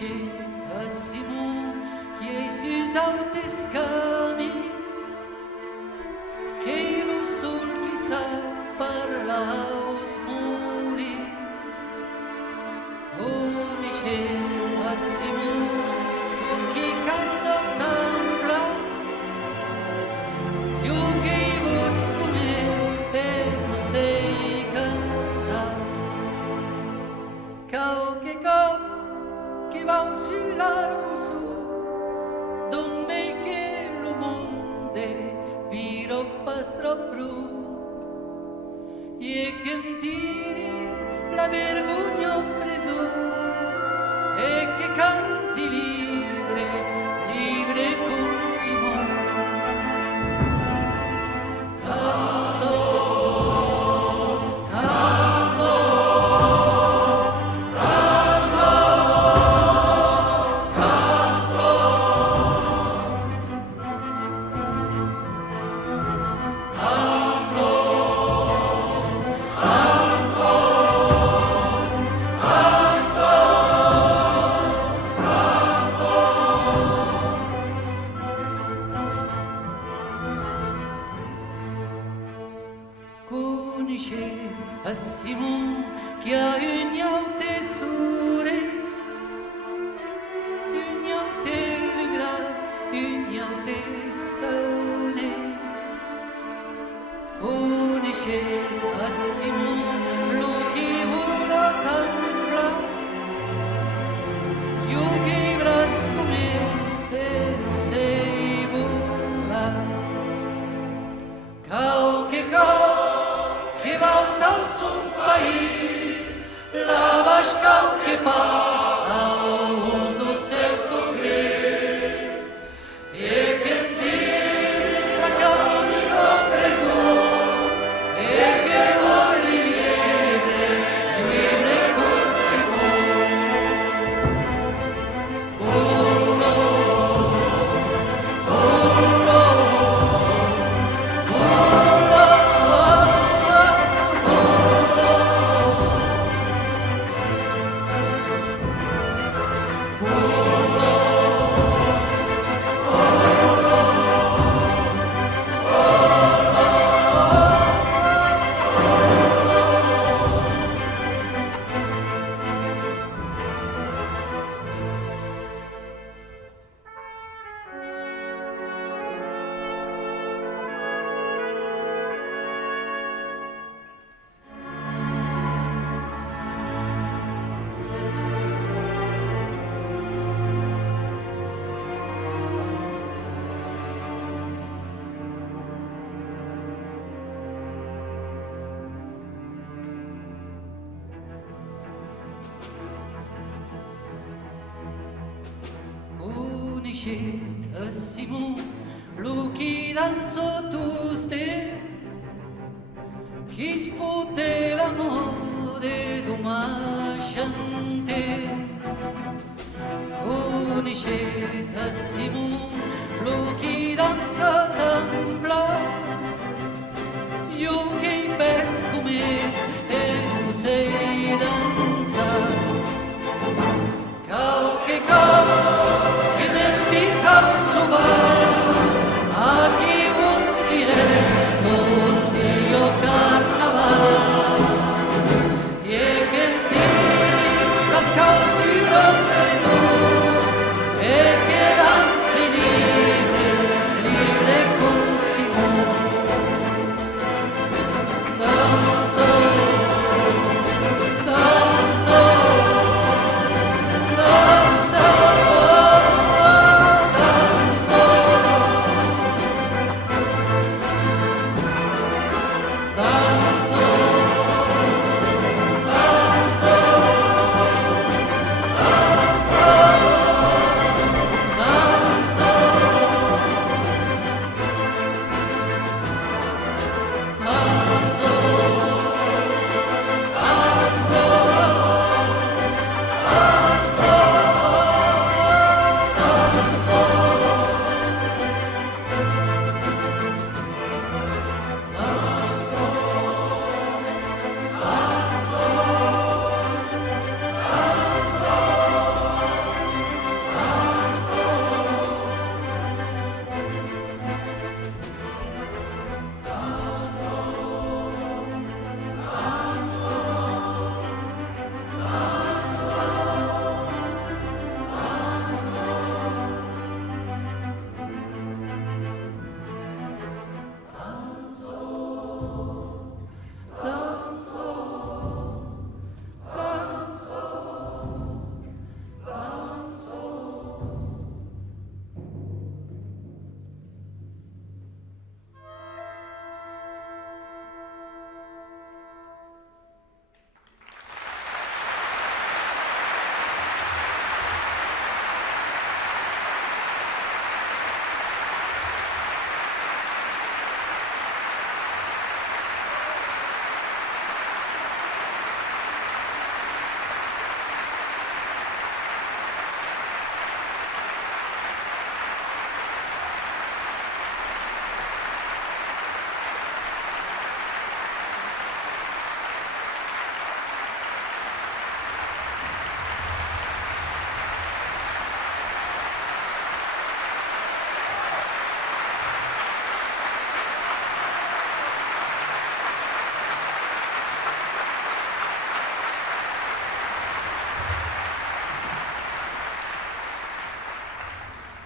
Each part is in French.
Coneixet a Simon qui est sus d'autes camis, que lo sol qui sa parla os moris. Coneixet a Simon qui canta tambla, io che vots comer e no sei cantar. Cau che va oscillar su, donde che lo monde viro pastro bru, e che tiri la vergogna preso, e che canti libre, libre con Simon. Coneixet a Simon qui a un iaute sure, un iaute lugra, un iaute saune. Coneixet a Simon lo qui vola tambla, io che vras comer e no sei volar. Cau che va al son país, la vaig cau que pa aos do seu congres, e que em tiri la camisa preso, e que voli libre, libre com Simon. Coneixet a Simon lo qui danso tuste, qui es fot de l'amor de domaixantes. Coneixet a Simon lo qui dansa tambla, io che hi pes comet e no sei dansar. Cau che m'invita a subar, aquí un siè tot lo carnaval, e che em tiri las causuras preso, e che danzi libre, libre con Simon.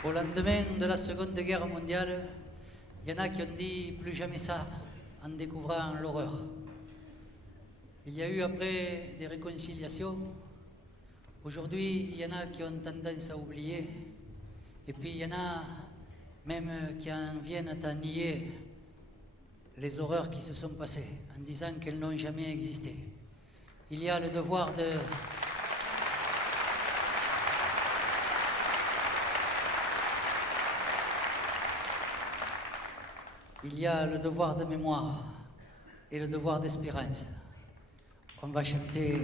Au lendemain de la Seconde Guerre mondiale, il y en a qui ont dit plus jamais ça en découvrant l'horreur. Il y a eu après des réconciliations. Aujourd'hui, il y en a qui ont tendance à oublier. Et puis il y en a même qui en viennent à nier les horreurs qui se sont passées en disant qu'elles n'ont jamais existé. Il y a le devoir de... Il y a le devoir de mémoire et le devoir d'espérance. On va chanter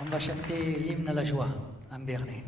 l'hymne à la joie en Béarnais.